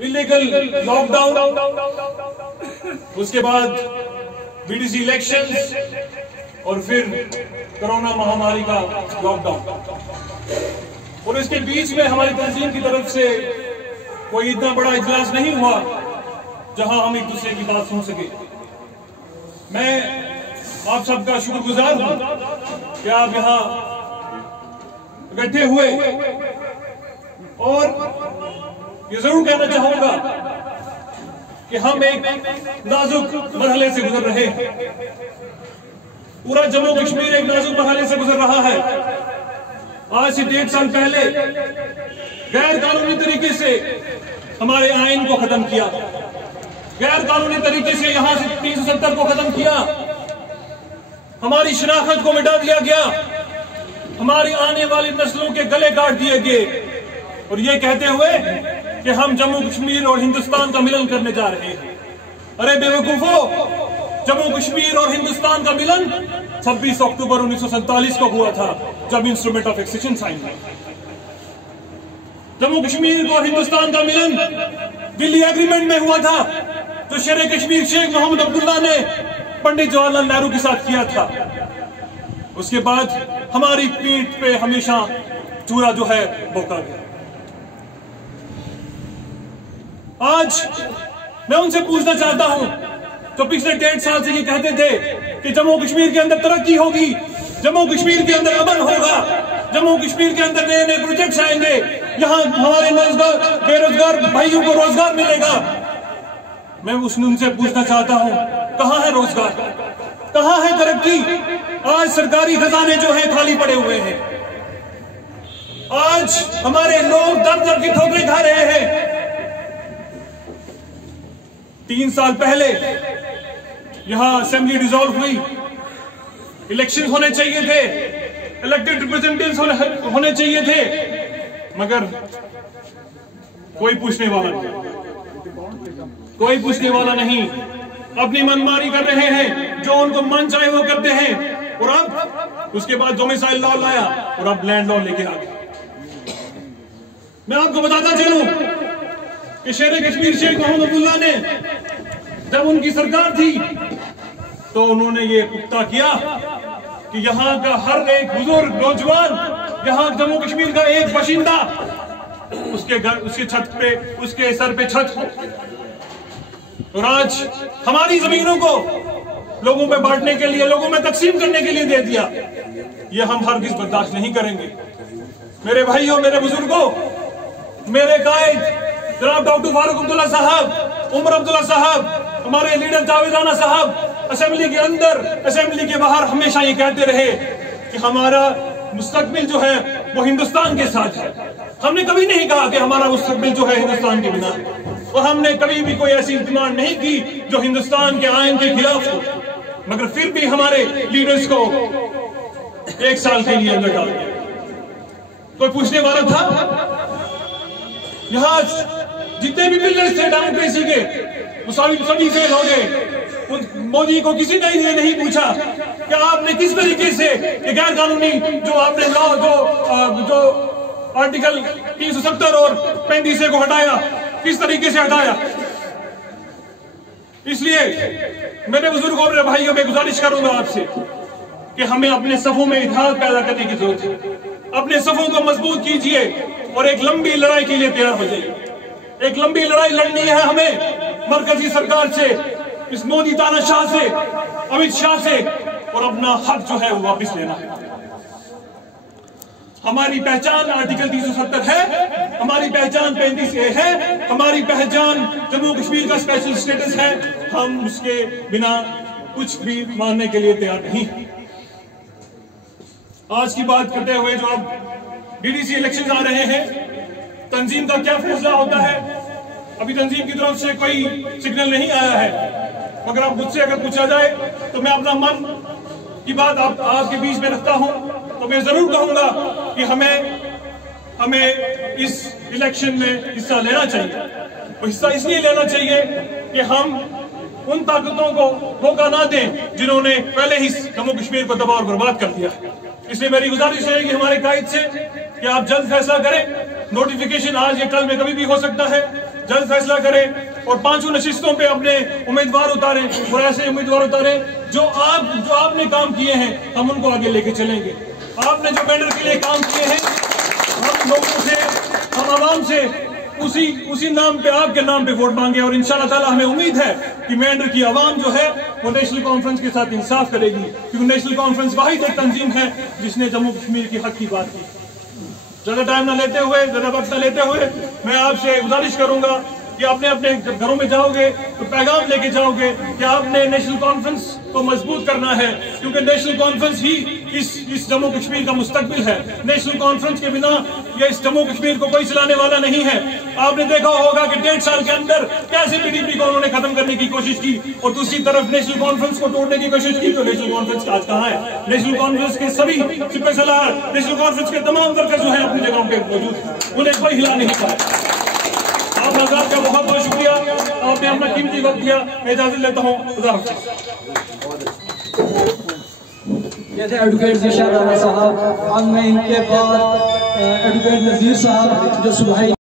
Illegal lockdown, उसके बाद BDC elections और फिर कोरोना महामारी का लॉकडाउन। और इसके बीच में हमारी तंजीम की तरफ से कोई इतना बड़ा इजलास नहीं हुआ जहां हम एक दूसरे की बात सुन सके। मैं आप सबका शुक्रगुजार हूं कि आप यहां इकट्ठे हुए, और ये जरूर कहना चाहूंगा कि हम एक नाजुक मरहले से गुजर रहे हैं। पूरा जम्मू कश्मीर एक नाजुक मरहले से गुजर रहा है। आज से 1.5 साल पहले गैर कानूनी तरीके से हमारे आइन को खत्म किया, गैर कानूनी तरीके से यहां से 370 को खत्म किया, हमारी शनाख्त को मिटा दिया गया, हमारी आने वाली नस्लों के गले काट दिए गए, और ये कहते हुए कि हम जम्मू कश्मीर और हिंदुस्तान का मिलन करने जा रहे हैं। अरे बेवकूफो, जम्मू कश्मीर और हिंदुस्तान का मिलन 26 अक्टूबर 1947 को हुआ था, जब इंस्ट्रूमेंट ऑफ एक्सेशन साइन हुआ। जम्मू कश्मीर और हिंदुस्तान का मिलन दिल्ली एग्रीमेंट में हुआ था, जो शेर कश्मीर शेख मोहम्मद अब्दुल्ला ने पंडित जवाहरलाल नेहरू के साथ किया था। उसके बाद हमारी पीठ पे हमेशा चूरा जो है भोंका गया। आज मैं उनसे पूछना चाहता हूं जो पिछले 1.5 साल से ये कहते थे कि जम्मू कश्मीर के अंदर तरक्की होगी, जम्मू कश्मीर के अंदर अमन होगा, जम्मू कश्मीर के अंदर नए नए प्रोजेक्ट्स आएंगे, यहाँ हमारे बेरोजगार भाइयों को रोजगार मिलेगा। मैं उनसे पूछना चाहता हूं, कहां है रोजगार, कहां है तरक्की? आज सरकारी खजाने जो है खाली पड़े हुए हैं। आज हमारे लोग दर दर की ठोकरें खा रहे हैं। 3 साल पहले यहां असेंबली डिसॉल्व हुई, इलेक्शन होने चाहिए थे, इलेक्टेड रिप्रेजेंटेटिव्स होने चाहिए थे, मगर कोई पूछने वाला नहीं, कोई पूछने वाला नहीं। अपनी मनमानी कर रहे हैं, जो उनको मन चाहे वो करते हैं। और अब उसके बाद डोमिसाइल लॉ लाया और अब लैंड लॉ लेके आ गए। मैं आपको बताता चलूं कि शेर कश्मीर शेख मोहम्मद अब्दुल्ला ने जब उनकी सरकार थी तो उन्होंने ये पुख्ता किया कि यहाँ का हर एक बुजुर्ग नौजवान, यहाँ जम्मू कश्मीर का एक बाशिंदा, उसके घर, उसके छत पे, उसके सर पे छत हो। और आज हमारी जमीनों को लोगों में बांटने के लिए, लोगों में तकसीम करने के लिए दे दिया। ये हम हरगिज़ बर्दाश्त नहीं करेंगे। मेरे भाइयों, मेरे बुजुर्गों, मेरे कायद जनाब डॉक्टर फारूक अब्दुल्ला साहब, उमर अब्दुल्ला साहब, हमारे लीडर जावेद राना साहब असेंबली के अंदर, असेंबली के बाहर हमेशा ये कहते रहे कि हमारा मुस्तकबिल जो है वो हिंदुस्तान के साथ है। हमने कभी नहीं कहा कि हमारा मुस्तकबिल जो है हिंदुस्तान के बिना है, और हमने कभी भी कोई ऐसी डिमांड नहीं की जो हिंदुस्तान के आइन के खिलाफ हो। मगर फिर भी हमारे लीडर्स को 1 साल के लिए अंदर डाल दिया। कोई पूछने वाला था? यहां जितने भी बिल्डर्स थे डेमोक्रेसी के, वो सभी फेल हो गए। मोदी को किसी ने ये नहीं पूछा कि आपने किस तरीके से गैर कानूनी जो आपने लॉ, जो आर्टिकल 370 और 35 को हटाया, किस तरीके से हटाया। इसलिए मेरे बुजुर्गों, मेरे भाइयों, मैं गुजारिश करूंगा आपसे कि हमें अपने सफों में इत्तेहाद पैदा करने की जरूरत है। अपने सफों को मजबूत कीजिए और एक लंबी लड़ाई के लिए तैयार हो जाइए। एक लंबी लड़ाई लड़नी है हमें मरकजी सरकार से, इस मोदी तानाशाह से, अमित शाह से, और अपना हक जो है वो वापस लेना है। हमारी पहचान आर्टिकल 370 है, हमारी पहचान 35A है, हमारी पहचान जम्मू कश्मीर का स्पेशल स्टेटस है। हम उसके बिना कुछ भी मानने के लिए तैयार नहीं। आज की बात करते हुए, जो अब बीडीसी इलेक्शन आ रहे हैं, तंजीम का क्या फैसला होता है, अभी तंजीम की तरफ से कोई सिग्नल नहीं आया है। मगर अब मुझसे अगर पूछा जाए तो मैं अपना मन की बात आपके बीच में रखता हूं, तो मैं जरूर कहूंगा कि हमें इस इलेक्शन में हिस्सा लेना चाहिए। और हिस्सा इसलिए लेना चाहिए कि हम उन ताकतों को धोखा ना दें जिन्होंने पहले ही जम्मू कश्मीर को तबाह और बर्बाद कर दिया। इसलिए मेरी गुजारिश रहेगी हमारे कायद से कि आप जल्द फैसला करें। नोटिफिकेशन आज या कल में कभी भी हो सकता है। जल्द फैसला करें और 5 नशिस्तों पे अपने उम्मीदवार उतारें और ऐसे उम्मीदवार उतारें जो आपने काम किए हैं, हम उनको आगे लेके चलेंगे। आपने जो मेंढर के लिए काम किए हैं, हम लोगों से, हम आवाम से उसी नाम पे, आपके नाम पे वोट मांगे और इंशाल्लाह ताला हमें उम्मीद है कि मेंढर की आवाम जो है वो नेशनल कॉन्फ्रेंस के साथ इंसाफ करेगी, क्योंकि नेशनल कॉन्फ्रेंस वाहिद एक तंजीम है जिसने जम्मू कश्मीर की हक की बात की। ज्यादा टाइम ना लेते हुए, ज्यादा वक्त ना लेते हुए, मैं आपसे गुजारिश करूंगा कि अपने अपने घरों में जाओगे तो पैगाम लेके जाओगे कि आपने नेशनल कॉन्फ्रेंस को मजबूत करना है, क्योंकि नेशनल कॉन्फ्रेंस ही इस जम्मू कश्मीर का मुस्तकबिल है। नेशनल कॉन्फ्रेंस के बिना ये इस जम्मू कश्मीर को कोई चलाने वाला नहीं है। आपने देखा होगा कि 1.5 साल के अंदर कैसे PDP को उन्होंने खत्म करने की कोशिश की और दूसरी तरफ नेशनल कॉन्फ्रेंस को तोड़ने की कोशिश की। तो नेशनल कॉन्फ्रेंस आज कहाँ है? नेशनल कॉन्फ्रेंस के सभी सिपह सलार, नेशनल कॉन्फ्रेंस के तमाम वर्कर जो है अपनी जगहों पे मौजूद, उन्हें कोई हिला नहीं पाया। आप हजरात का बहुत बहुत शुक्रिया, आपने अपना कीमती वक्त दिया। मैं इजाजत लेता हूँ। ये थे एडवोकेट ज़िशान राणा साहब। बाद में इनके बाद एडवोकेट नज़ीर साहब जो सुबह